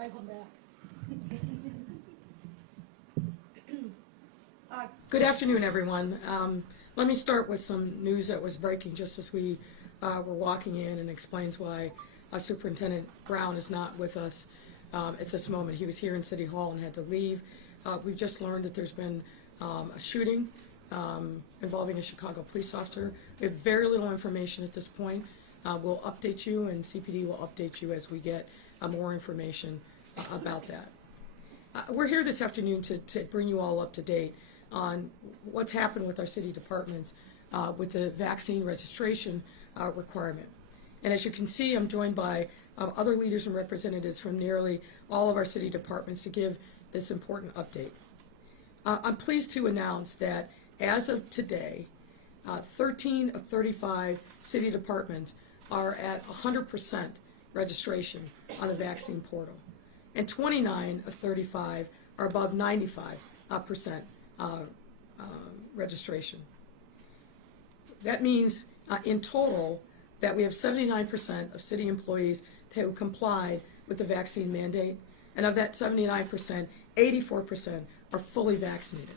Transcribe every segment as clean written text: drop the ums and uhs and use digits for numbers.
Guys, I'm back. Good afternoon, everyone. Let me start with some news that was breaking just as we were walking in, and explains why Superintendent Brown is not with us at this moment. He was here in City Hall and had to leave. We've just learned that there's been a shooting involving a Chicago police officer. We have very little information at this point. We'll update you, and CPD will update you as we get more information about that. We're here this afternoon to bring you all up to date on what's happened with our city departments with the vaccine registration requirement. And as you can see, I'm joined by other leaders and representatives from nearly all of our city departments to give this important update. I'm pleased to announce that as of today, 13 of 35 city departments are at 100% registration on the vaccine portal, and 29 of 35 are above 95% registration. That means in total that we have 79% of city employees who complied with the vaccine mandate, and of that 79%, 84% are fully vaccinated,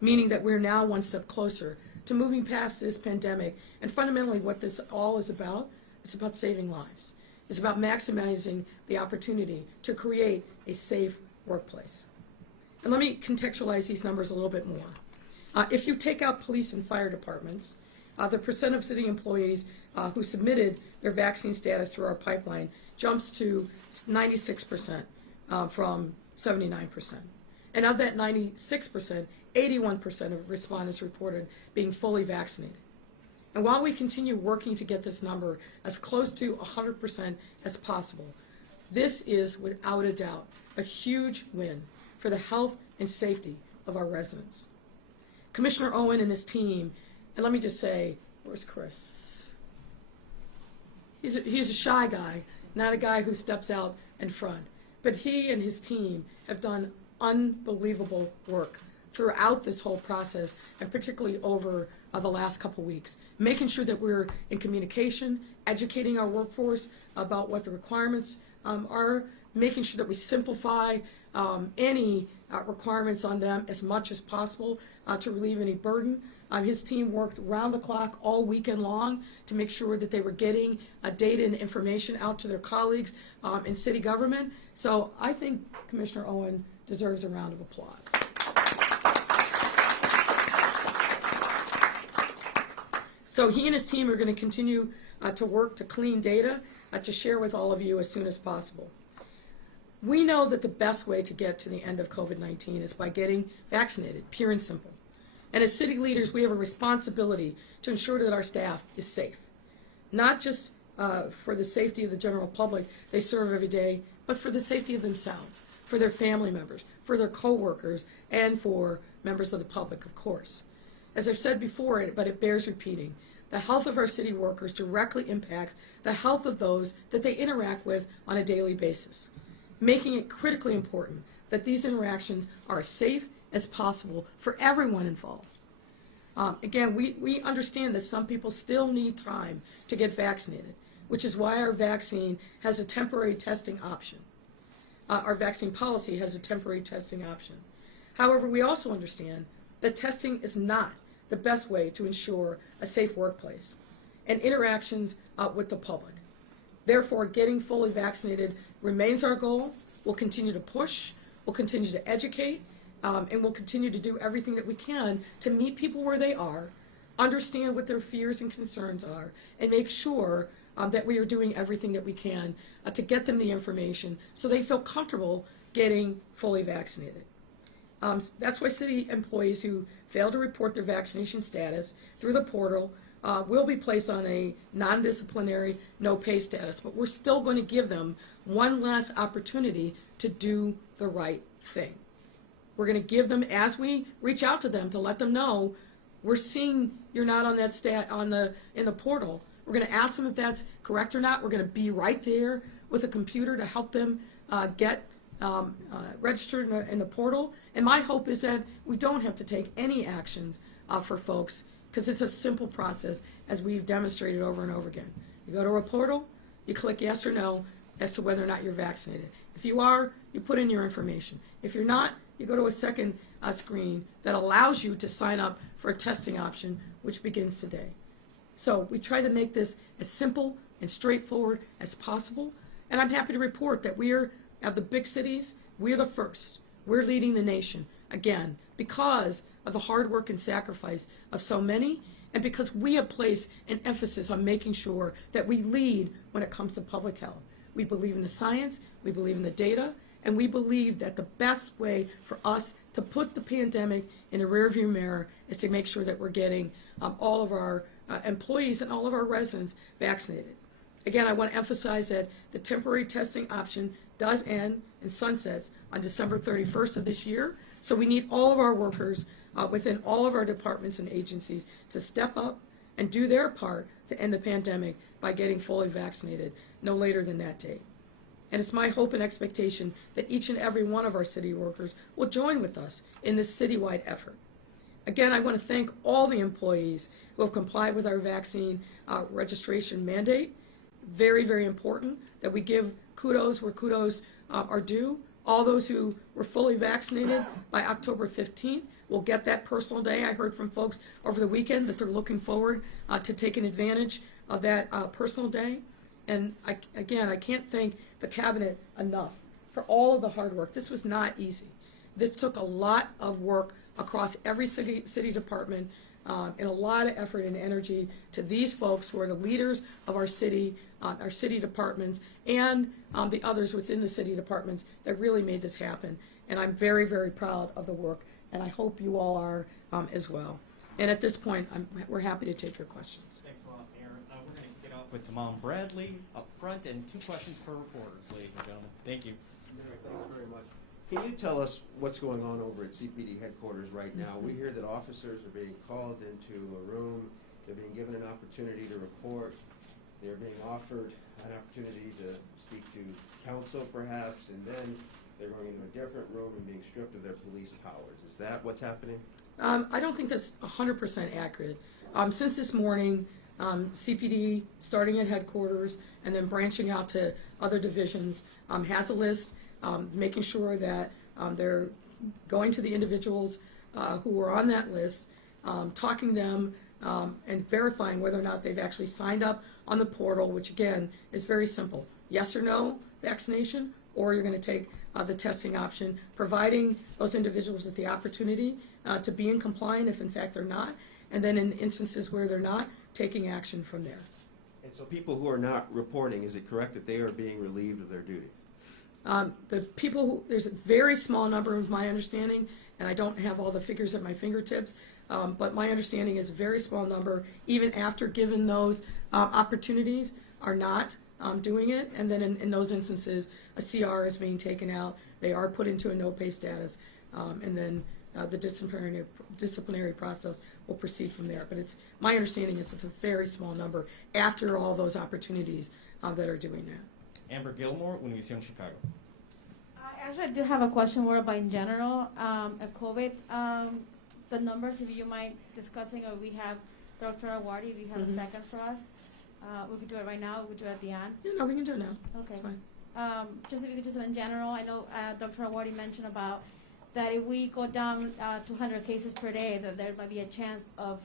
meaning that we're now one step closer to moving past this pandemic. And fundamentally what this all is about, it's about saving lives. It's about maximizing the opportunity to create a safe workplace. And let me contextualize these numbers a little bit more. If you take out police and fire departments, the percent of city employees who submitted their vaccine status through our pipeline jumps to 96% from 79%. And of that 96%, 81% of respondents reported being fully vaccinated. And while we continue working to get this number as close to 100% as possible, this is without a doubt a huge win for the health and safety of our residents. Commissioner Owen and his team, and let me just say, where's Chris? He's a shy guy, not a guy who steps out in front. But he and his team have done unbelievable work throughout this whole process, and particularly over the last couple weeks, making sure that we're in communication, educating our workforce about what the requirements are, making sure that we simplify any requirements on them as much as possible to relieve any burden. His team worked round the clock all weekend long to make sure that they were getting data and information out to their colleagues in city government. So I think Commissioner Owen deserves a round of applause. So he and his team are going to continue to work to clean data to share with all of you as soon as possible. We know that the best way to get to the end of COVID-19 is by getting vaccinated, pure and simple. And as city leaders, we have a responsibility to ensure that our staff is safe, not just for the safety of the general public they serve every day, but for the safety of themselves, for their family members, for their coworkers, and for members of the public, of course. As I've said before, but it bears repeating, the health of our city workers directly impacts the health of those that they interact with on a daily basis, making it critically important that these interactions are as safe as possible for everyone involved. Again, we understand that some people still need time to get vaccinated, which is why our vaccine has a temporary testing option. Our vaccine policy has a temporary testing option. However, we also understand that testing is not the best way to ensure a safe workplace and interactions with the public. Therefore, getting fully vaccinated remains our goal. We'll continue to push, we'll continue to educate, and we'll continue to do everything that we can to meet people where they are, understand what their fears and concerns are, and make sure that we are doing everything that we can to get them the information so they feel comfortable getting fully vaccinated. That's why city employees who fail to report their vaccination status through the portal will be placed on a non-disciplinary, no-pay status, but we're still going to give them one last opportunity to do the right thing. We're going to give them, as we reach out to them, to let them know we're seeing you're not on that in the portal. We're going to ask them if that's correct or not. We're going to be right there with a computer to help them get registered in the portal. And my hope is that we don't have to take any actions for folks, because it's a simple process, as we've demonstrated over and over again. You go to a portal, you click yes or no, as to whether or not you're vaccinated. If you are, you put in your information. If you're not, you go to a second screen that allows you to sign up for a testing option, which begins today. So we try to make this as simple and straightforward as possible. And I'm happy to report that we are, of the big cities, we're the first. We're leading the nation, again, because of the hard work and sacrifice of so many, and because we have placed an emphasis on making sure that we lead when it comes to public health. We believe in the science, we believe in the data, and we believe that the best way for us to put the pandemic in a rearview mirror is to make sure that we're getting all of our employees and all of our residents vaccinated. Again, I want to emphasize that the temporary testing option does end and sunsets on December 31st of this year. So we need all of our workers within all of our departments and agencies to step up and do their part to end the pandemic by getting fully vaccinated no later than that date. And it's my hope and expectation that each and every one of our city workers will join with us in this citywide effort. Again, I want to thank all the employees who have complied with our vaccine registration mandate. Very, very important that we give kudos where kudos are due. All those who were fully vaccinated by October 15th will get that personal day. I heard from folks over the weekend that they're looking forward to taking advantage of that personal day. And I can't thank the cabinet enough for all of the hard work. This was not easy. This took a lot of work across every city department and a lot of effort and energy to these folks who are the leaders of our city departments, and the others within the city departments that really made this happen. And I'm very, very proud of the work, and I hope you all are as well. And at this point, we're happy to take your questions. Thanks a lot, Mayor. We're going to get up with Tamam Bradley up front, and 2 questions per reporters, ladies and gentlemen. Thank you. Mayor, thanks very much. Can you tell us what's going on over at CPD headquarters right now? We hear that officers are being called into a room, they're being given an opportunity to report, they're being offered an opportunity to speak to counsel perhaps, and then they're going into a different room and being stripped of their police powers. Is that what's happening? I don't think that's 100% accurate. Since this morning, CPD, starting at headquarters and then branching out to other divisions, has a list, making sure that they're going to the individuals who were on that list, talking to them, and verifying whether or not they've actually signed up on the portal, which again is very simple. Yes or no vaccination, or you're going to take the testing option, providing those individuals with the opportunity to be in compliance if in fact they're not, and then in instances where they're not, taking action from there. And so people who are not reporting, is it correct that they are being relieved of their duty? The people, there's a very small number of my understanding, and I don't have all the figures at my fingertips, but my understanding is a very small number, even after given those opportunities, are not doing it. And then in those instances, a CR is being taken out. They are put into a no-pay status, and then the disciplinary process will proceed from there. But it's my understanding is it's a very small number after all those opportunities that are doing that. Amber Gilmore, Univision Chicago. Actually, I do have a question more about in general, COVID, the numbers, if you mind discussing, or we have Dr. Awardi, if you have a second for us. We could do it right now, we could do it at the end. Yeah, no, we can do it now. Okay. It's fine. Just if you could just in general, I know Dr. Awardi mentioned about that if we go down 200 cases per day, that there might be a chance of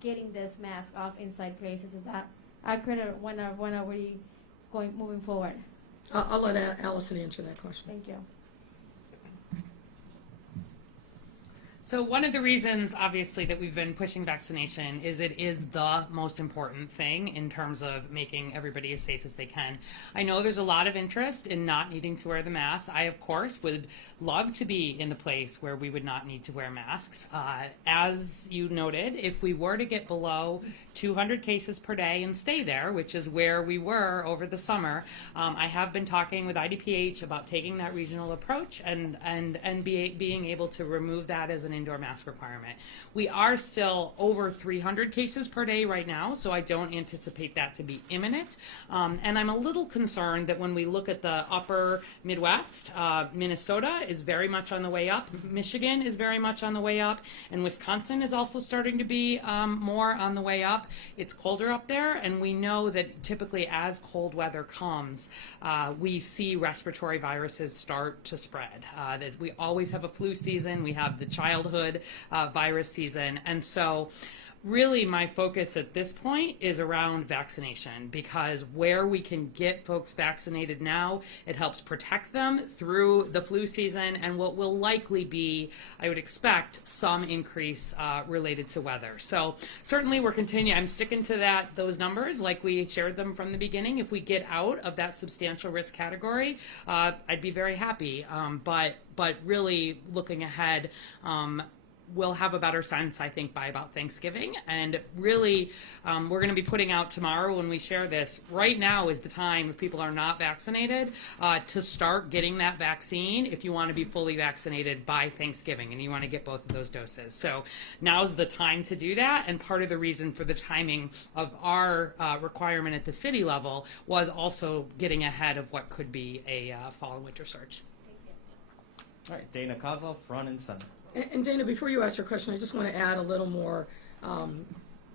getting this mask off inside places. Is that accurate, or when are we moving forward? I'll let Allison answer that question. Thank you. So one of the reasons, obviously, that we've been pushing vaccination is it is the most important thing in terms of making everybody as safe as they can. I know there's a lot of interest in not needing to wear the mask. I, of course, would love to be in the place where we would not need to wear masks. As you noted, if we were to get below 200 cases per day and stay there, which is where we were over the summer, I have been talking with IDPH about taking that regional approach and being able to remove that as an indoor mask requirement. We are still over 300 cases per day right now, so I don't anticipate that to be imminent. And I'm a little concerned that when we look at the upper Midwest, Minnesota is very much on the way up, Michigan is very much on the way up, and Wisconsin is also starting to be more on the way up. It's colder up there, and we know that typically as cold weather comes, we see respiratory viruses start to spread. That we always have a flu season, we have the childhood virus season, and so really my focus at this point is around vaccination, because where we can get folks vaccinated now, it helps protect them through the flu season and what will likely be, I would expect, some increase related to weather. So certainly we're continuing, I'm sticking to those numbers like we shared them from the beginning. If we get out of that substantial risk category, I'd be very happy. But really looking ahead, we'll have a better sense, I think, by about Thanksgiving. And really, we're going to be putting out tomorrow when we share this. Right now is the time, if people are not vaccinated, to start getting that vaccine if you want to be fully vaccinated by Thanksgiving and you want to get both of those doses. So now's the time to do that. And part of the reason for the timing of our requirement at the city level was also getting ahead of what could be a fall and winter surge. All right, Dana Kozlov, front and center. And Dana, before you ask your question, I just want to add a little more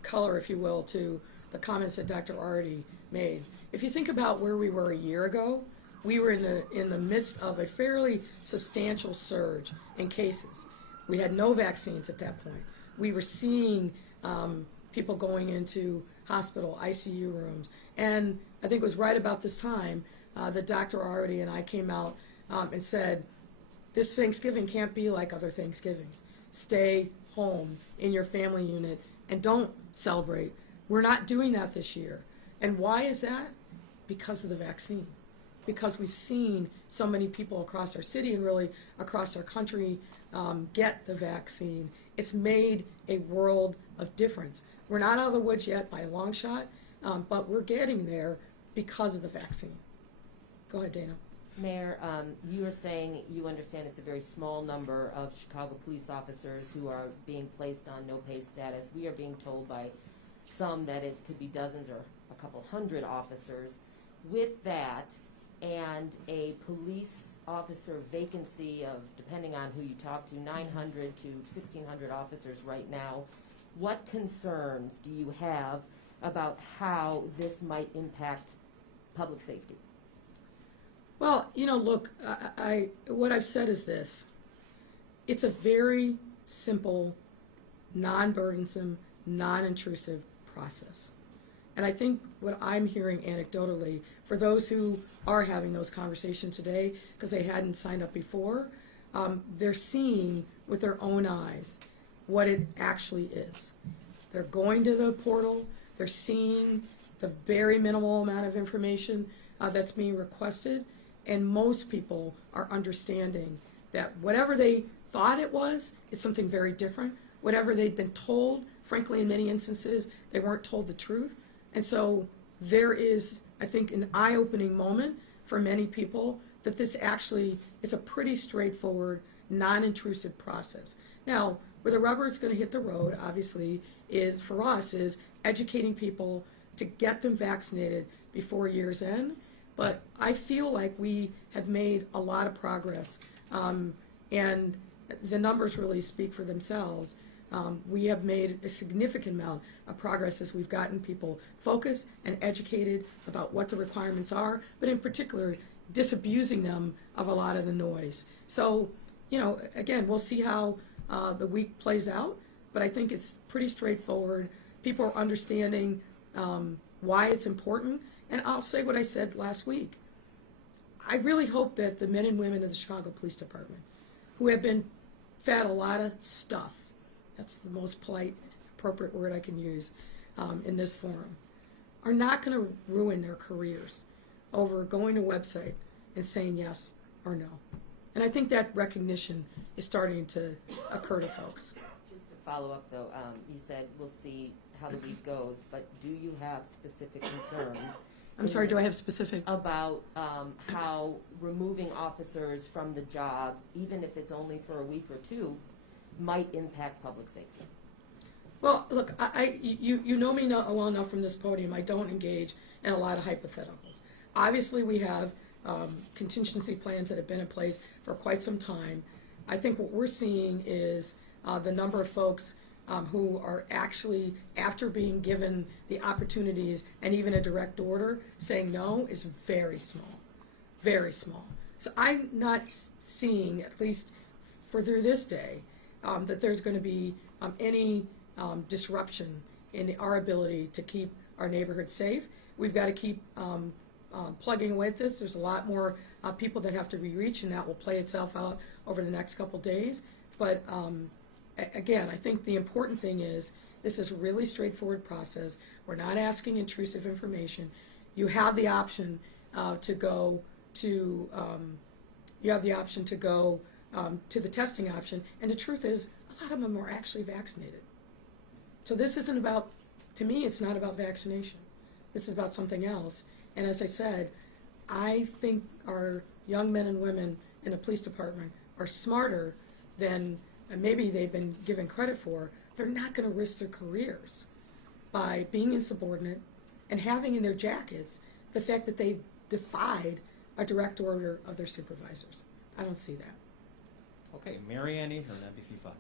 color, if you will, to the comments that Dr. Artie made. If you think about where we were a year ago, we were in the midst of a fairly substantial surge in cases. We had no vaccines at that point. We were seeing people going into hospital ICU rooms, and I think it was right about this time that Dr. Artie and I came out and said, this Thanksgiving can't be like other Thanksgivings. Stay home in your family unit and don't celebrate. We're not doing that this year. And why is that? Because of the vaccine. Because we've seen so many people across our city and really across our country get the vaccine. It's made a world of difference. We're not out of the woods yet by a long shot, but we're getting there because of the vaccine. Go ahead, Dana. Mayor, you are saying you understand it's a very small number of Chicago police officers who are being placed on no-pay status. We are being told by some that it could be dozens or a couple hundred officers. With that and a police officer vacancy of, depending on who you talk to, 900 to 1,600 officers right now, what concerns do you have about how this might impact public safety? Well, look, what I've said is this. It's a very simple, non-burdensome, non-intrusive process. And I think what I'm hearing anecdotally, for those who are having those conversations today, because they hadn't signed up before, they're seeing with their own eyes what it actually is. They're going to the portal, they're seeing the very minimal amount of information that's being requested, and most people are understanding that whatever they thought it was, it's something very different. Whatever they'd been told, frankly, in many instances, they weren't told the truth. And so there is, I think, an eye-opening moment for many people that this actually is a pretty straightforward, non-intrusive process. Now, where the rubber is going to hit the road, obviously, is for us, is educating people to get them vaccinated before year's end. But I feel like we have made a lot of progress, and the numbers really speak for themselves. We have made a significant amount of progress as we've gotten people focused and educated about what the requirements are, but in particular, disabusing them of a lot of the noise. So, again, we'll see how the week plays out, but I think it's pretty straightforward. People are understanding why it's important. And I'll say what I said last week. I really hope that the men and women of the Chicago Police Department, who have been fed a lot of stuff, that's the most polite, appropriate word I can use in this forum, are not going to ruin their careers over going to a website and saying yes or no. And I think that recognition is starting to occur to folks. Just to follow up, though, you said we'll see how the week goes, but do you have specific concerns? I'm sorry, do I have specific? About how removing officers from the job, even if it's only for a week or two, might impact public safety? Well, look, you know me well enough from this podium. I don't engage in a lot of hypotheticals. Obviously, we have contingency plans that have been in place for quite some time. I think what we're seeing is the number of folks who are actually, after being given the opportunities and even a direct order, saying no is very small, very small. So I'm not seeing, at least for through this day, that there's going to be any disruption in our ability to keep our neighborhoods safe. We've got to keep plugging away at this. There's a lot more people that have to be reached, and that will play itself out over the next couple days. But again, I think the important thing is this is a really straightforward process. We're not asking intrusive information. You have the option to go to to the testing option, and the truth is, a lot of them are actually vaccinated. So this isn't about, to me, it's not about vaccination. This is about something else. And as I said, I think our young men and women in the police department are smarter than maybe they've been given credit for. They're not going to risk their careers by being insubordinate and having in their jackets the fact that they defied a direct order of their supervisors. I don't see that. Okay, Mary Ann Ahern, NBC5.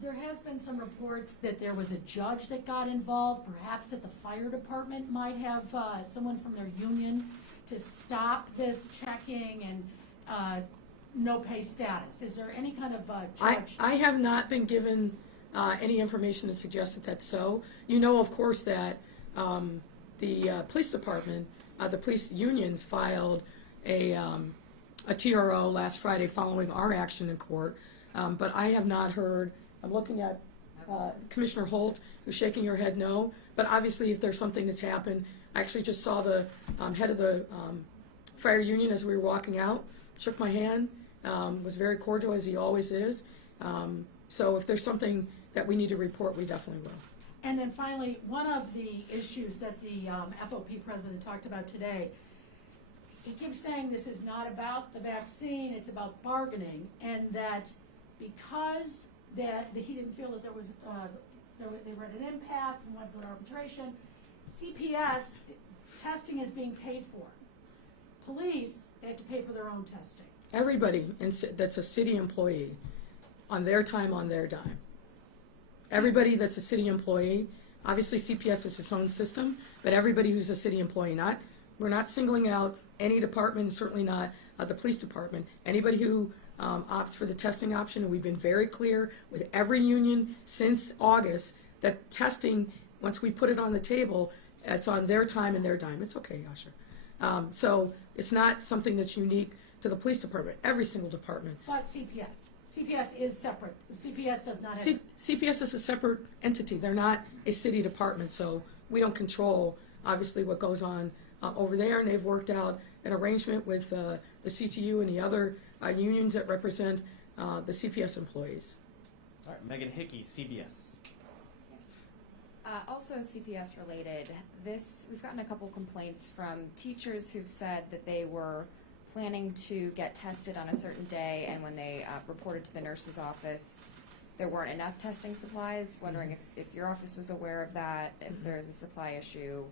There has been some reports that there was a judge that got involved, perhaps that the fire department might have someone from their union to stop this checking and no pay status. Is there any kind of judge? I have not been given any information to suggest that that's so. You know, of course, that the police department, the police unions filed a TRO last Friday following our action in court, but I have not heard. I'm looking at Commissioner Holt, who's shaking her head no, but obviously if there's something that's happened, I actually just saw the head of the fire union as we were walking out, shook my hand, was very cordial as he always is. So if there's something that we need to report, we definitely will. And then finally, one of the issues that the FOP president talked about today, he keeps saying this is not about the vaccine, it's about bargaining, and that because that he didn't feel that there was they were at an impasse and wanted to go to arbitration, CPS testing is being paid for. Police, they have to pay for their own testing. Everybody that's a city employee, on their time, on their dime. Everybody that's a city employee, obviously CPS is its own system, but everybody who's a city employee, we're not singling out any department, certainly not the police department. Anybody who opts for the testing option, and we've been very clear with every union since August that testing, once we put it on the table, it's on their time and their dime. It's okay, Yasha. So it's not something that's unique to the police department. Every single department. But CPS is separate. CPS does not have. CPS is a separate entity. They're not a city department, so we don't control, obviously, what goes on over there, and they've worked out an arrangement with the CTU and the other unions that represent the CPS employees. All right, Megan Hickey, CBS. Also CPS related, we've gotten a couple complaints from teachers who've said that they were planning to get tested on a certain day, and when they reported to the nurse's office, there weren't enough testing supplies. Wondering if your office was aware of that, if there's a supply issue.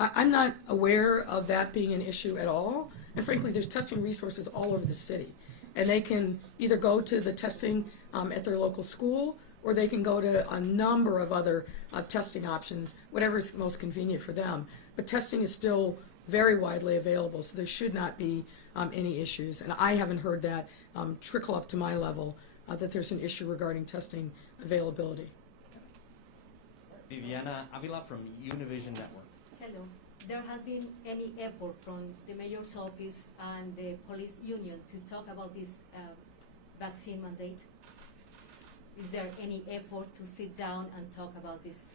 I'm not aware of that being an issue at all, and frankly, there's testing resources all over the city, and they can either go to the testing at their local school, or they can go to a number of other testing options, whatever is most convenient for them. But testing is still very widely available, so there should not be any issues. And I haven't heard that trickle up to my level, that there's an issue regarding testing availability. Viviana Avila from Univision Network. Hello. There has been any effort from the mayor's office and the police union to talk about this vaccine mandate? Is there any effort to sit down and talk about this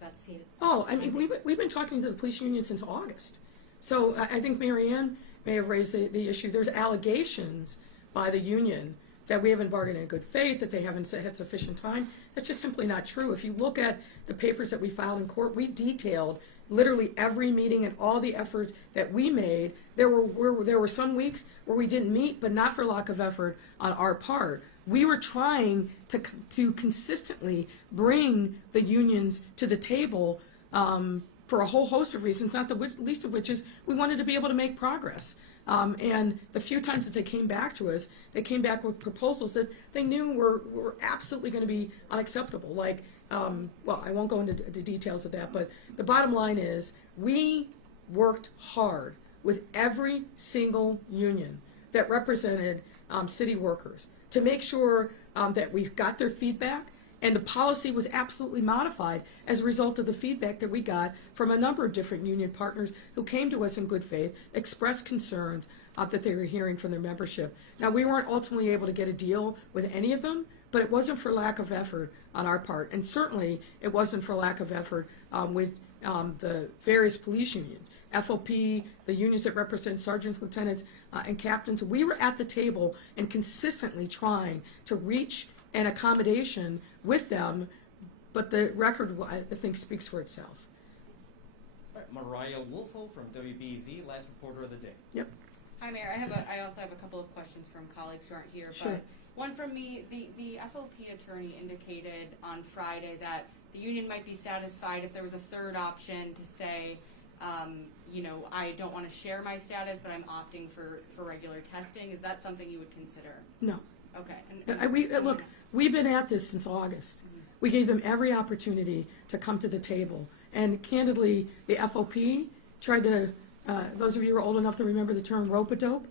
vaccine? Oh, I mean, we've been talking to the police union since August. So I think Mary Ann may have raised the issue. There's allegations by the union that we haven't bargained in good faith, that they haven't had sufficient time. That's just simply not true. If you look at the papers that we filed in court, we detailed literally every meeting and all the efforts that we made. There were some weeks where we didn't meet, but not for lack of effort on our part. we were trying to consistently bring the unions to the table for a whole host of reasons, not the least of which is we wanted to be able to make progress. And the few times that they came back to us, they came back with proposals that they knew were absolutely going to be unacceptable. Like, well, I won't go into the details of that, but the bottom line is we worked hard with every single union that represented city workers to make sure that we got their feedback, and the policy was absolutely modified as a result of the feedback that we got from a number of different union partners who came to us in good faith, expressed concerns that they were hearing from their membership. Now, we weren't ultimately able to get a deal with any of them, but it wasn't for lack of effort on our part, and certainly it wasn't for lack of effort with the various police unions, FOP, the unions that represent sergeants, lieutenants, and captains. We were at the table and consistently trying to reach an accommodation with them, but the record, I think, speaks for itself. All right, Mariah Wolfo from WBZ, last reporter of the day. Yep. Hi, Mayor. I also have a couple of questions from colleagues who aren't here. Sure. But one from me, the FOP attorney indicated on Friday that the union might be satisfied if there was a third option to say, you know, I don't want to share my status, but I'm opting for regular testing. Is that something you would consider? No. Okay. Look, we've been at this since August. We gave them every opportunity to come to the table. And candidly, the FOP tried to, those of you who are old enough to remember the term rope-a-dope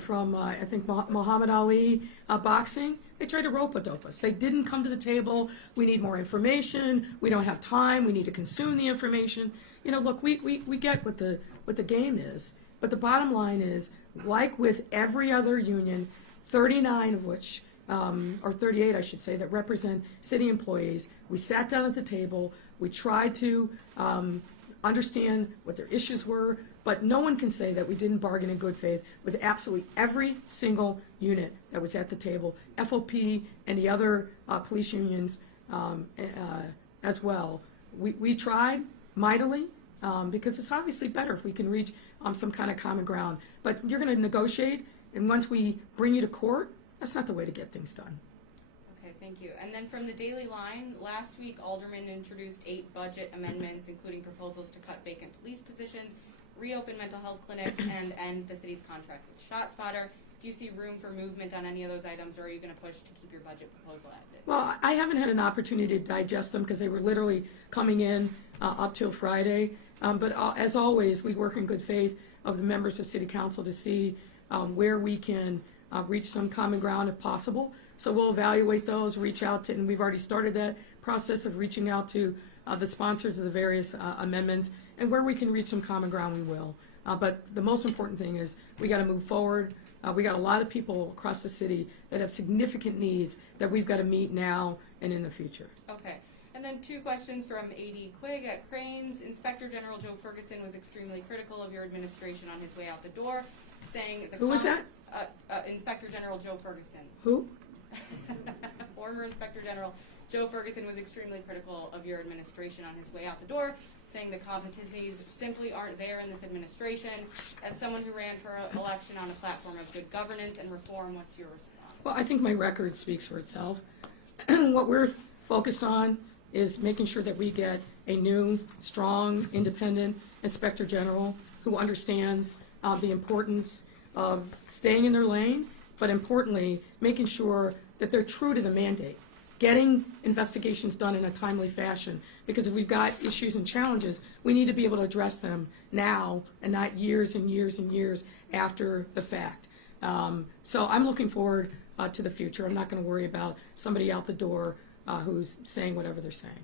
from, I think, Muhammad Ali boxing, they tried to rope-a-dope us. They didn't come to the table. We need more information. We don't have time. We need to consume the information. You know, look, we get what the game is. But the bottom line is, like with every other union, 39 of which, or 38 I should say, that represent city employees, we sat down at the table, we tried to understand what their issues were, but no one can say that we didn't bargain in good faith with absolutely every single unit that was at the table, FOP and the other police unions as well. We tried mightily because it's obviously better if we can reach some kind of common ground. But you're going to negotiate, and once we bring you to court, that's not the way to get things done. Okay, thank you. And then from the Daily Line, last week Alderman introduced 8 budget amendments, including proposals to cut vacant police positions, reopen mental health clinics, and end the city's contract with ShotSpotter. Do you see room for movement on any of those items, or are you going to push to keep your budget proposal as is? Well, I haven't had an opportunity to digest them because they were literally coming in up till Friday. But as always, we work in good faith of the members of City Council to see where we can reach some common ground if possible. So we'll evaluate those, reach out to, and we've already started that process of reaching out to the sponsors of the various amendments, and where we can reach some common ground, we will. But the most important thing is we got to move forward. We got a lot of people across the city that have significant needs that we've got to meet now and in the future. Okay. And then 2 questions from A.D. Quigg at Cranes. Inspector General Joe Ferguson was extremely critical of your administration on his way out the door, saying... Who was that? Inspector General Joe Ferguson. Who? Former Inspector General Joe Ferguson was extremely critical of your administration on his way out the door, saying the competencies simply aren't there in this administration. As someone who ran for election on a platform of good governance and reform, what's your response? Well, I think my record speaks for itself. What we're focused on is making sure that we get a new, strong, independent Inspector General who understands the importance of staying in their lane, but importantly, making sure that they're true to the mandate, getting investigations done in a timely fashion, because if we've got issues and challenges, we need to be able to address them now and not years and years and years after the fact. So I'm looking forward to the future. I'm not going to worry about somebody out the door who's saying whatever they're saying.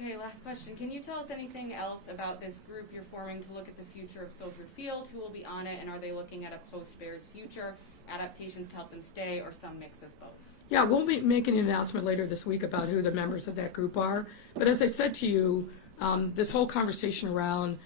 Okay, last question. Can you tell us anything else about this group you're forming to look at the future of Soldier Field? Who will be on it, and are they looking at a post-Bears future, adaptations to help them stay, or some mix of both? Yeah, we'll be making an announcement later this week about who the members of that group are. But as I said to you, this whole conversation around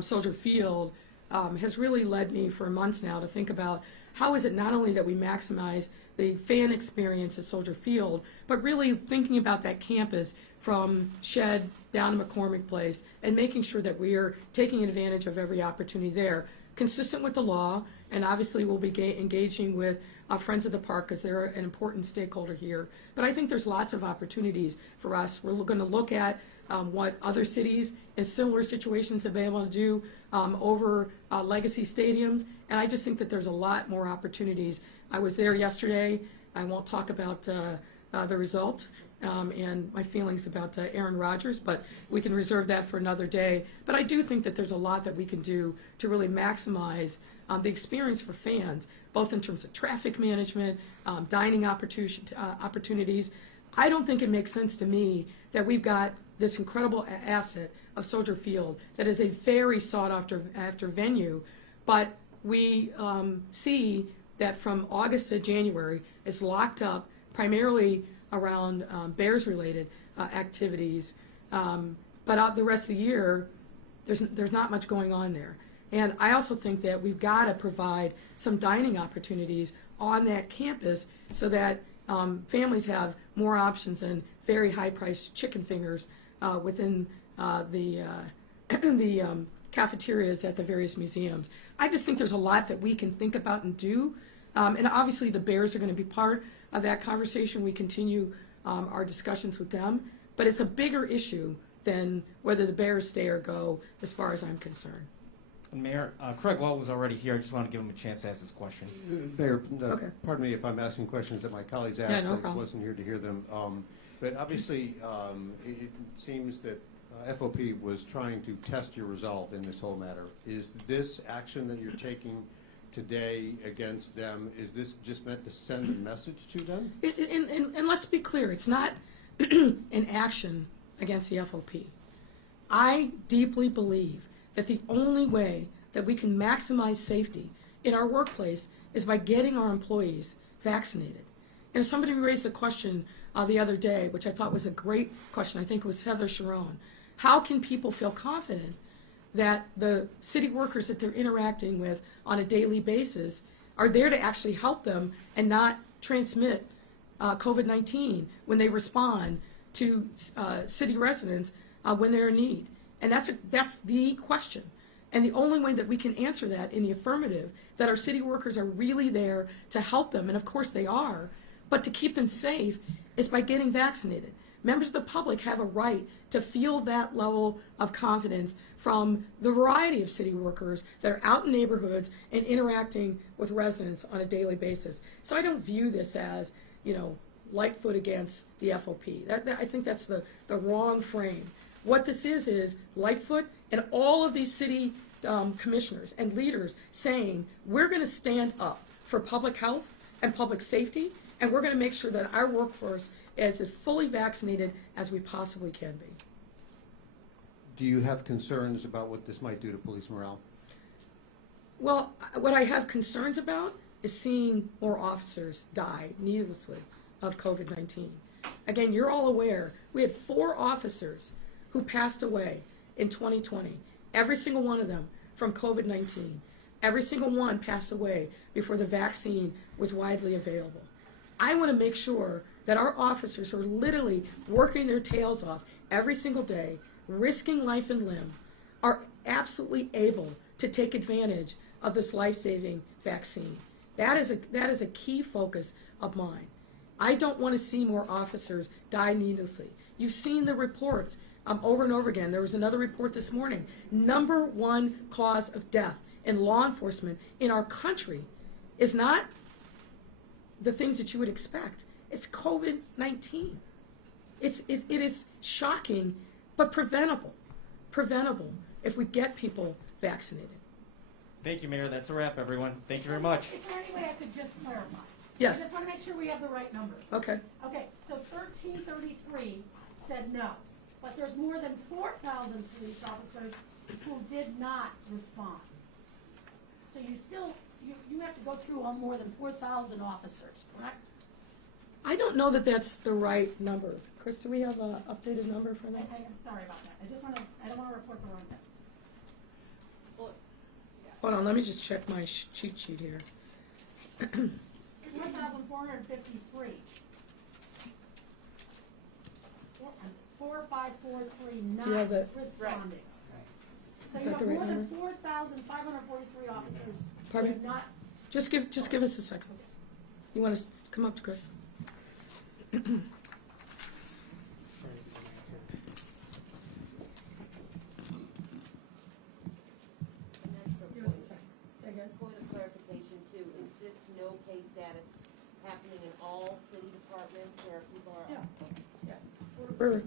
Soldier Field has really led me for months now to think about how is it not only that we maximize the fan experience at Soldier Field, but really thinking about that campus from Shed down to McCormick Place and making sure that we are taking advantage of every opportunity there. consistent with the law, and obviously we'll be engaging with Friends of the Park because they're an important stakeholder here. But I think there's lots of opportunities for us. We're going to look at what other cities in similar situations have been able to do over legacy stadiums, and I just think that there's a lot more opportunities. I was there yesterday. I won't talk about the result and my feelings about Aaron Rodgers, but we can reserve that for another day. But I do think that there's a lot that we can do to really maximize the experience for fans, both in terms of traffic management, dining opportunities. I don't think it makes sense to me that we've got this incredible asset of Soldier Field that is a very sought-after venue, but we see that from August to January it's locked up primarily around Bears-related activities, but the rest of the year there's not much going on there. And I also think that we've got to provide some dining opportunities on that campus so that families have more options than very high-priced chicken fingers within the cafeterias at the various museums. I just think there's a lot that we can think about and do. And obviously the Bears are going to be part of that conversation. We continue our discussions with them. But it's a bigger issue than whether the Bears stay or go, as far as I'm concerned. And Mayor, Craig Wall was already here. I just want to give him a chance to ask his question. Mayor, Okay. pardon me if I'm asking questions that my colleagues asked. Yeah, no I problem. wasn't here to hear them. But obviously, it seems that FOP was trying to test your resolve in this whole matter. Is this action that you're taking today against them, is this just meant to send a message to them? And let's be clear, it's not an action against the FOP. I deeply believe that the only way that we can maximize safety in our workplace is by getting our employees vaccinated. And somebody raised a question the other day, which I thought was a great question. I think it was Heather Sharon. How can people feel confident that the city workers that they're interacting with on a daily basis are there to actually help them and not transmit COVID-19 when they respond to city residents when they're in need? And that's the question. And the only way that we can answer that in the affirmative, that our city workers are really there to help them, and of course they are, but to keep them safe, is by getting vaccinated. Members of the public have a right to feel that level of confidence from the variety of city workers that are out in neighborhoods and interacting with residents on a daily basis. So I don't view this as, Lightfoot against the FOP. I think that's the wrong frame. What this is Lightfoot and all of these city commissioners and leaders saying, we're going to stand up for public health and public safety, and we're going to make sure that our workforce is as fully vaccinated as we possibly can be. Do you have concerns about what this might do to police morale? Well, what I have concerns about is seeing more officers die needlessly of COVID-19. Again, you're all aware, we had 4 officers who passed away in 2020. Every single one of them from COVID-19. Every single one passed away before the vaccine was widely available. I want to make sure that our officers who are literally working their tails off every single day, risking life and limb, are absolutely able to take advantage of this life-saving vaccine. That is a key focus of mine. I don't want to see more officers die needlessly. You've seen the reports over and over again. There was another report this morning. Number 1 cause of death in law enforcement in our country is not the things that you would expect. It's COVID-19. It is shocking, but preventable if we get people vaccinated. Thank you, Mayor. That's a wrap, everyone. Thank you very much. Is there any way I could just clarify? Yes. I just want to make sure we have the right numbers. Okay. Okay, so 1333 said no, but there's more than 4,000 police officers who did not respond. So you have to go through on more than 4,000 officers, correct? I don't know that that's the right number. Chris, do we have an updated number for that? I'm sorry about that. I don't want to report the wrong thing. Hold on, let me just check my cheat sheet here. 4,453. 4,543 Do you have not it? responding. Is So you that the have right more number? than 4,543 officers. Pardon me? who are not, Just give us a second. You want to come up to Chris? And that's for Give us a second. Say again. point of clarification too, is this no pay status happening in all city departments where people are? Yeah. Okay. We're,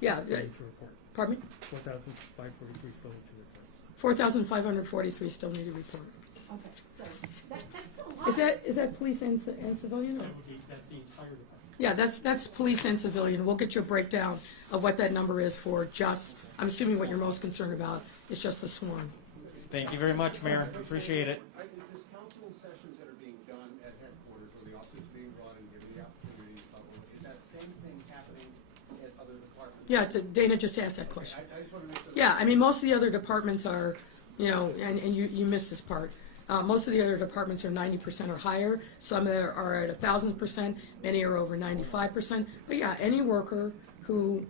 yeah, Still need to report. pardon me? 4,543 still need to report. 4,543 still need a report. okay, so that's still a lot. Is that police and civilian? Or? That's the entire department. Yeah, that's police and civilian. We'll get you a breakdown of what that number is for just, I'm assuming what you're most concerned about is just the sworn. Thank you very much, Mayor. Appreciate it. This council sessions that are being done at headquarters, or the officers being brought in, given the opportunity, is that same thing happening at other departments? Yeah, Dana just asked that question. I just want to make sure. Yeah, I mean, most of the other departments are, and you missed this part. Most of the other departments are 90% or higher. Some there are at 1,000%. Many are over 95%. But yeah, any worker who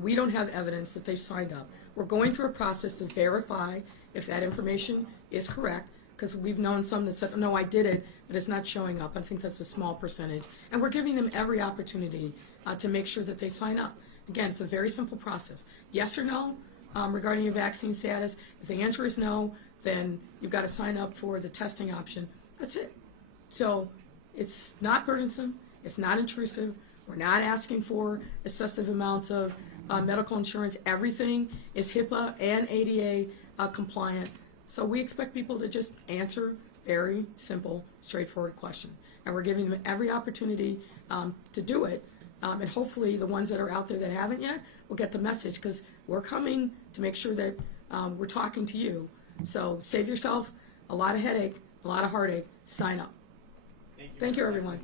we don't have evidence that they've signed up, we're going through a process to verify if that information is correct. Because we've known some that said, no, I did it, but it's not showing up. I think that's a small percentage. And we're giving them every opportunity to make sure that they sign up. Again, it's a very simple process. Yes or no regarding your vaccine status. If the answer is no, then you've got to sign up for the testing option. That's it. So it's not burdensome. It's not intrusive. We're not asking for excessive amounts of medical insurance. Everything is HIPAA and ADA compliant. So we expect people to just answer very simple, straightforward questions. And we're giving them every opportunity to do it. And hopefully the ones that are out there that haven't yet will get the message, because we're coming to make sure that we're talking to you. So save yourself a lot of headache, a lot of heartache. Sign up. Thank you, everyone.